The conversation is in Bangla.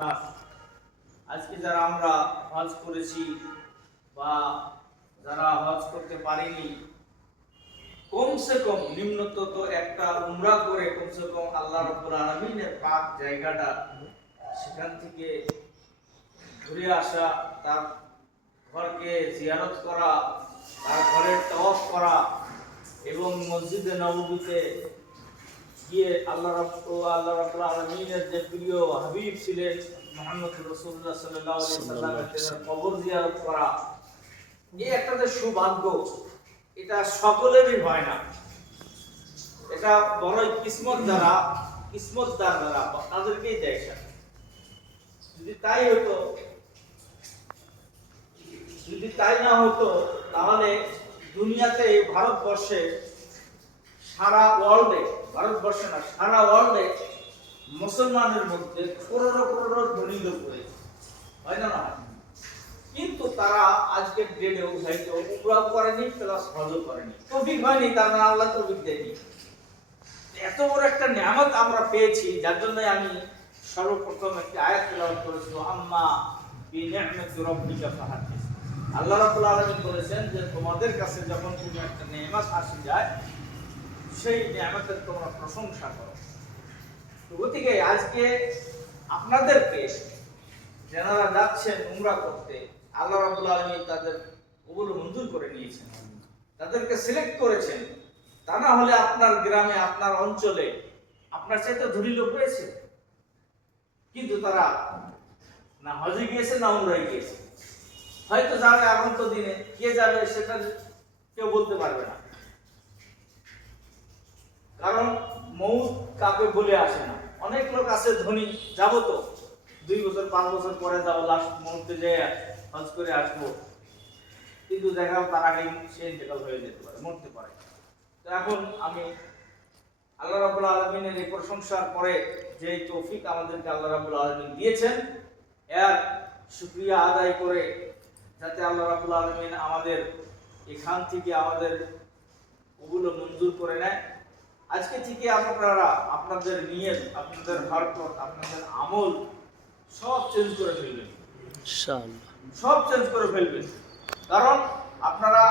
ইতিহাস আজকে যারা আমরা হজ করেছি বা যারা হজ করতে পারিনি, কমসে কম নিম্নত একটা উমরা করে কমসে কম আল্লাহ রব্বুল আলমিনের পাক জায়গাটা সেখান থেকে ঘুরে আসা, তার ঘরকে জিয়ারত করা, তার ঘরের তওয়াফ করা এবং মসজিদে নববীতে গিয়ে আল্লাহ আল্লাহ রাব্বুল আলামিনের যে প্রিয় হাবিব ছিলেন মুহাম্মদ আলাইহি সাল্লামের কবর জিয়ারত করা এই একটা যে সৌভাগ্য এটা সকলেরই হয় না। এটা বড়ই কিসমত যারা কিসমতদার যারা তাদেরকেই দেয় যদি তাই হতো যদি তাই না হতো তাহলে দুনিয়াতে ভারতবর্ষে সারা ওয়ার্ল্ডে ভারতবর্ষে না, সারা ওয়ার্ল্ডে মুসলমানের মধ্যে করোড়ো করোড়ো ধনী লোক রয়েছে। হয় না না? কিন্তু তারা আজকের ডেটেও হয়তো উমরাও করেনি প্লাস হজও করেনি। তৌফিক হয়নি তার আল্লাহ তৌফিক দেয়নি। এত বড় একটা নিয়ামত আমরা পেয়েছি, যার জন্য আমি সর্বপ্রথম একটি আয়াত তেলাওয়াত করেছি, আম্মা আল্লাহ রাব্বুল বলেছেন যে, তোমাদের কাছে যখন কোনো একটা নেয়ামত আসে যায় সেই নিয়ামতের তোমরা প্রশংসা করো। গতিকে আজকে আপনাদেরকে যারা যাচ্ছেন উমরা করতে, আল্লাহ রাব্বুল আলামিন তাদের ওগুলো মঞ্জুর করে নিয়েছেন। তাদেরকে সিলেক্ট করেছেন। তা না হলে আপনার গ্রামে, আপনার অঞ্চলে আপনার চাইতে ধনী লোক রয়েছে। কিন্তু তারা না হজে গিয়েছে, না উমরায় গিয়েছে। হয়তো যাবে আগন্ত দিনে। কে যাবে সেটা কেউ বলতে পারবে না। কারণ মৌত কাকে বলে আসে না। অনেক লোক আছে ধনী, যাব তো। দুই বছর, পাঁচ বছর পরে যাব লাস্ট মুহূর্তে যে হজ করে আসব। কিন্তু দেখা তার আগে সে ইন্তেকাল হয়ে যেতে পারে, মরতে পারে। তো এখন আমি আল্লাহ রাবুল আলমিনের এই প্রশংসার পরে যে তৌফিক আমাদেরকে আল্লাহ রাবুল আলমিন দিয়েছেন, এর শুক্রিয়া আদায় করে যাতে আল্লাহ রাবুল আলমিন আমাদের এখান থেকে আমাদের ওগুলো মঞ্জুর করে নেয়। আজকে থেকে আপনারা আপনাদের নিয়ত আপনাদের হরকত আপনাদের আমল সব চেঞ্জ করে ফেলবেন। ইনশাআল্লাহ। সব চেঞ্জ করে ফেলবেন। কারণ আপনারা